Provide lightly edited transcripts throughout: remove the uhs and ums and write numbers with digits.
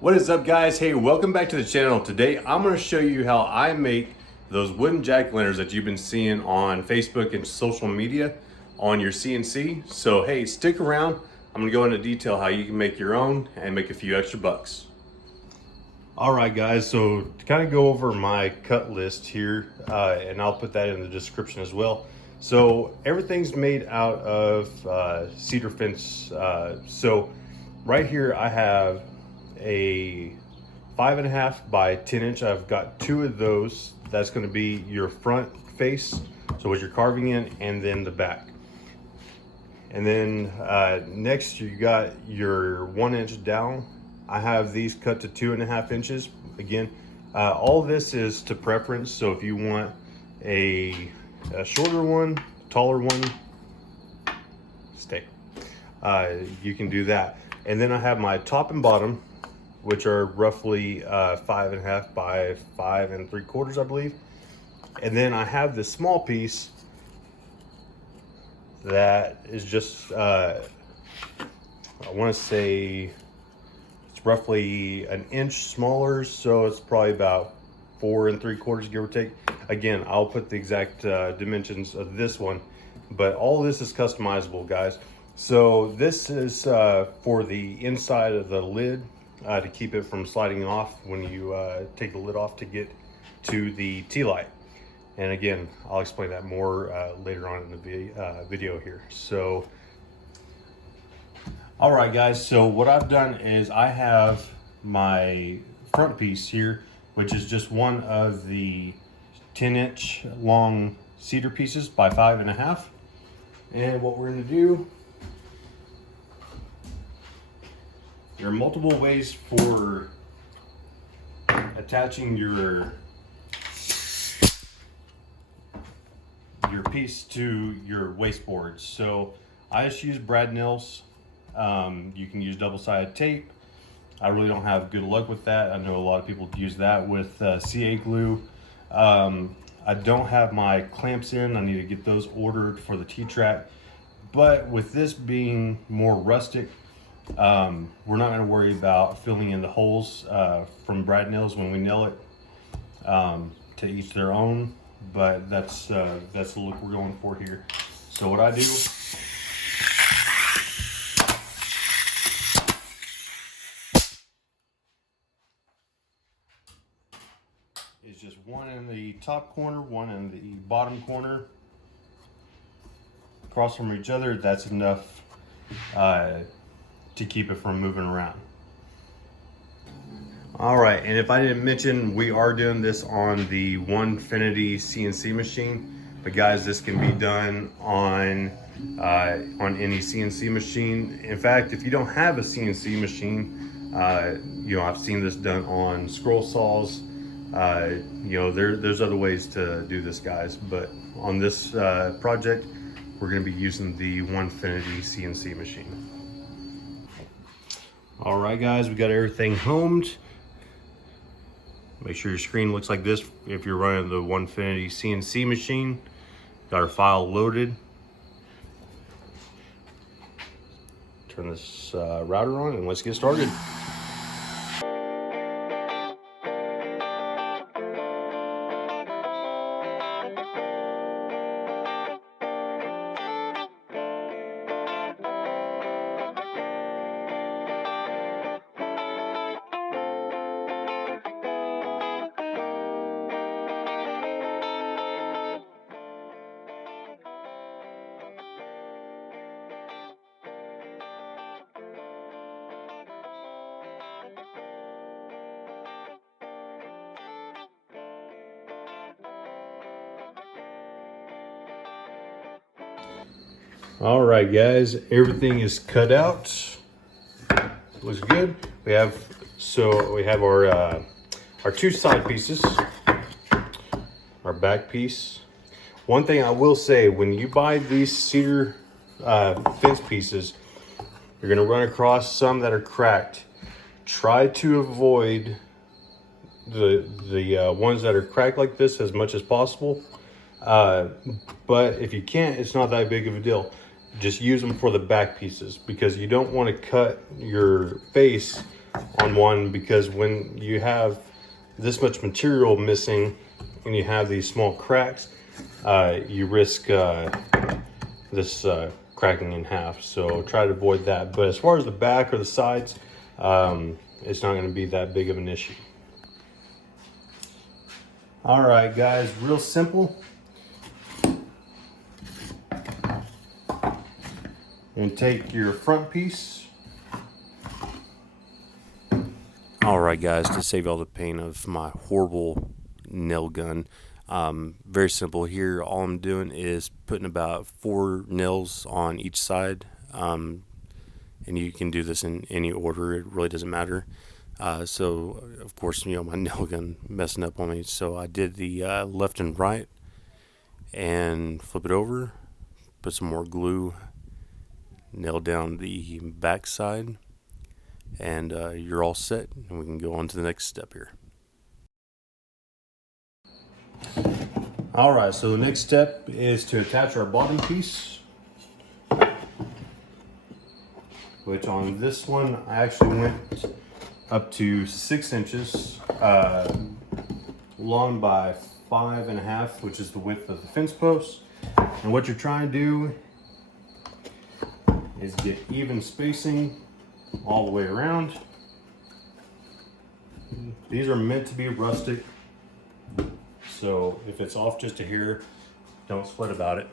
What is up, guys? Hey, welcome back to the channel. Today I'm going to show you how I make those wooden jack-o'-lanterns that you've been seeing on Facebook and social media on your CNC. So hey, stick around. I'm going to go into detail how you can make your own and make a few extra bucks. All right, guys, so to kind of go over my cut list here, and I'll put that in the description as well. So everything's made out of cedar fence. So right here I have a 5.5 by 10 inch. I've got two of those. That's going to be your front face, so what you're carving in, and then the back. And then next you got your 1-inch dowel. I have these cut to 2.5 inches. Again, all this is to preference. So if you want a shorter one, taller one, you can do that. And then I have my top and bottom, which are roughly 5.5 by 5 3/4, I believe. And then I have this small piece that is just, I want to say it's roughly an inch smaller. So it's probably about 4 3/4, give or take. Again, I'll put the exact dimensions of this one, but all this is customizable, guys. So this is for the inside of the lid, to keep it from sliding off when you take the lid off to get to the tea light. And again, I'll explain that more later on in the video here. So, all right, guys, so what I've done is I have my front piece here, which is just one of the 10-inch long cedar pieces by 5.5. And what we're gonna do, there are multiple ways for attaching your piece to your waste boards. So I just use brad nails. You can use double-sided tape. I really don't have good luck with that. I know a lot of people use that with CA glue. I don't have my clamps in. I need to get those ordered for the T-track. But with this being more rustic, we're not going to worry about filling in the holes from brad nails when we nail it. To each their own, but that's the look we're going for here. So what I do is just one in the top corner, one in the bottom corner, across from each other. That's enough to keep it from moving around. All right, and if I didn't mention, we are doing this on the Onefinity CNC machine, but guys, this can be done on any CNC machine. In fact, if you don't have a CNC machine, I've seen this done on scroll saws. There's other ways to do this, guys, but on this project, we're going to be using the Onefinity CNC machine. All right, guys, we got everything homed. Make sure your screen looks like this if you're running the Onefinity CNC machine. Got our file loaded. Turn this router on and let's get started. All right, guys, everything is cut out. Looks good. We have our two side pieces, our back piece. One thing I will say, when you buy these cedar fence pieces, you're gonna run across some that are cracked. Try to avoid the ones that are cracked like this as much as possible. But if you can't, it's not that big of a deal. Just use them for the back pieces, because you don't want to cut your face on one, because when you have this much material missing and you have these small cracks, you risk this cracking in half. So try to avoid that. But as far as the back or the sides, it's not going to be that big of an issue. All right, guys, real simple. And take your front piece. All right, guys, to save all the pain of my horrible nail gun, very simple here. All I'm doing is putting about 4 nails on each side, and you can do this in any order. It really doesn't matter. So, of course, you know, my nail gun messing up on me. So I did the left and right, and flip it over, put some more glue, nail down the back side, and you're all set, and we can go on to the next step here. All right, so the next step is to attach our bottom piece, which on this one I actually went up to 6 inches long by 5.5, which is the width of the fence post. And what you're trying to do is get even spacing all the way around. These are meant to be rustic, so if it's off just a hair, don't sweat about it.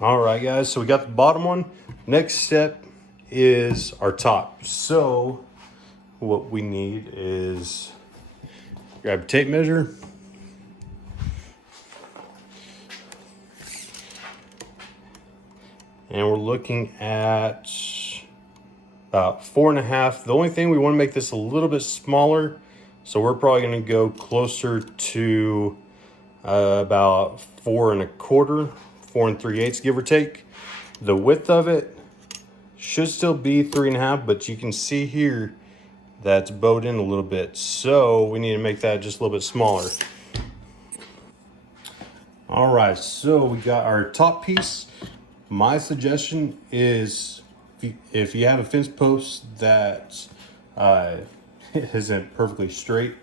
All right, guys, so we got the bottom one. Next step is our top. So what we need is grab a tape measure, and we're looking at about 4.5. The only thing, we want to make this a little bit smaller, so we're probably going to go closer to about 4.25, 4 3/8, give or take. The width of it should still be 3.5, but you can see here that's bowed in a little bit, so we need to make that just a little bit smaller. All right, so we got our top piece. My suggestion is, if you have a fence post that isn't perfectly straight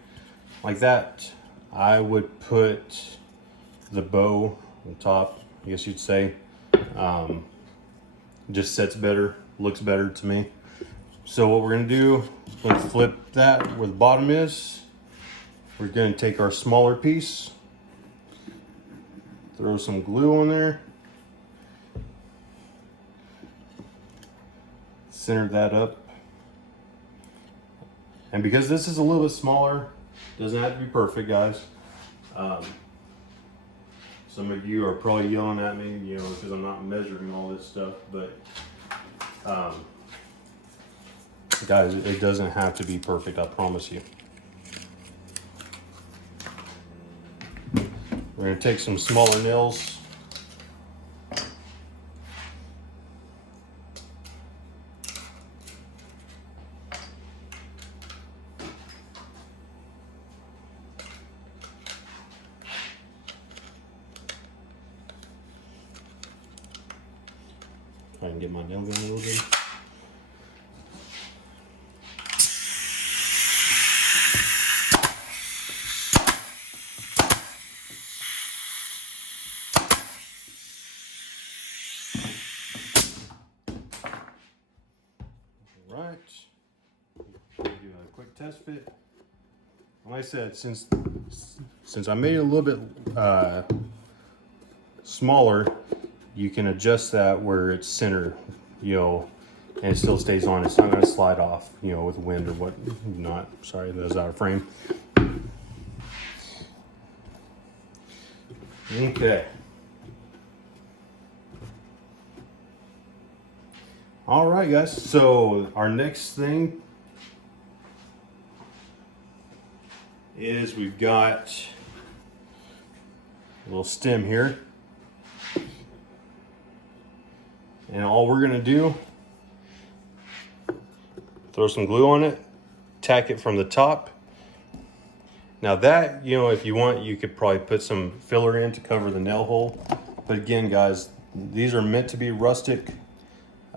like that, I would put the bow on top, I guess you'd say. Just sets better, looks better to me. So what we're gonna do, let's flip that where the bottom is. We're gonna take our smaller piece, throw some glue on there, center that up. And because this is a little bit smaller, doesn't have to be perfect, guys. Some of you are probably yelling at me, you know, because I'm not measuring all this stuff, but guys, it doesn't have to be perfect, I promise you. We're going to take some smaller nails. I can get my nail gun a little bit. All right. Do a quick test fit. Like I said, since I made it a little bit smaller, you can adjust that where it's centered, you know, and it still stays on. It's not going to slide off, you know, with wind or what not. Sorry, that was out of frame. Okay. All right, guys. So our next thing is we've got a little stem here. And all we're gonna do, throw some glue on it, tack it from the top. Now that, you know, if you want, you could probably put some filler in to cover the nail hole. But again, guys, these are meant to be rustic,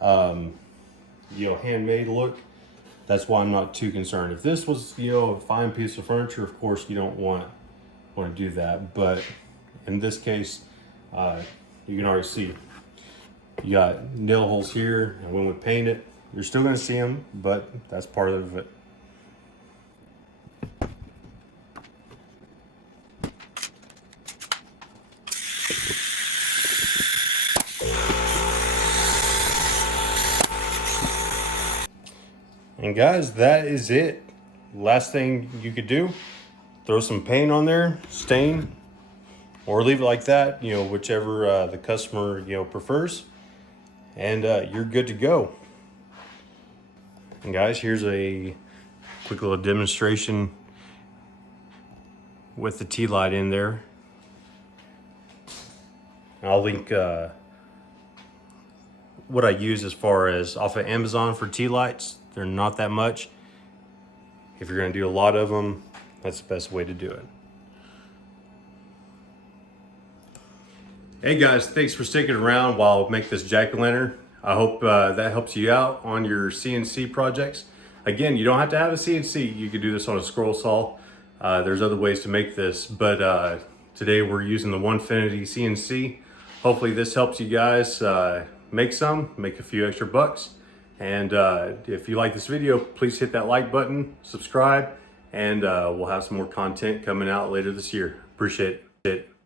you know, handmade look. That's why I'm not too concerned. If this was, you know, a fine piece of furniture, of course you don't want to do that. But in this case, you can already see you got nail holes here, and when we paint it, you're still going to see them, but that's part of it. And guys, that is it. Last thing you could do, throw some paint on there, stain, or leave it like that, you know, whichever the customer, you know, prefers, and you're good to go. And guys, here's a quick little demonstration with the tea light in there. I'll link what I use as far as off of Amazon for tea lights. They're not that much. If you're going to do a lot of them, that's the best way to do it. Hey guys, thanks for sticking around while I make this jack-o'-lantern. I hope that helps you out on your CNC projects. Again, you don't have to have a CNC. You could do this on a scroll saw. There's other ways to make this, but today we're using the Onefinity CNC. Hopefully this helps you guys make a few extra bucks. And if you like this video, please hit that like button, subscribe, and we'll have some more content coming out later this year. Appreciate it.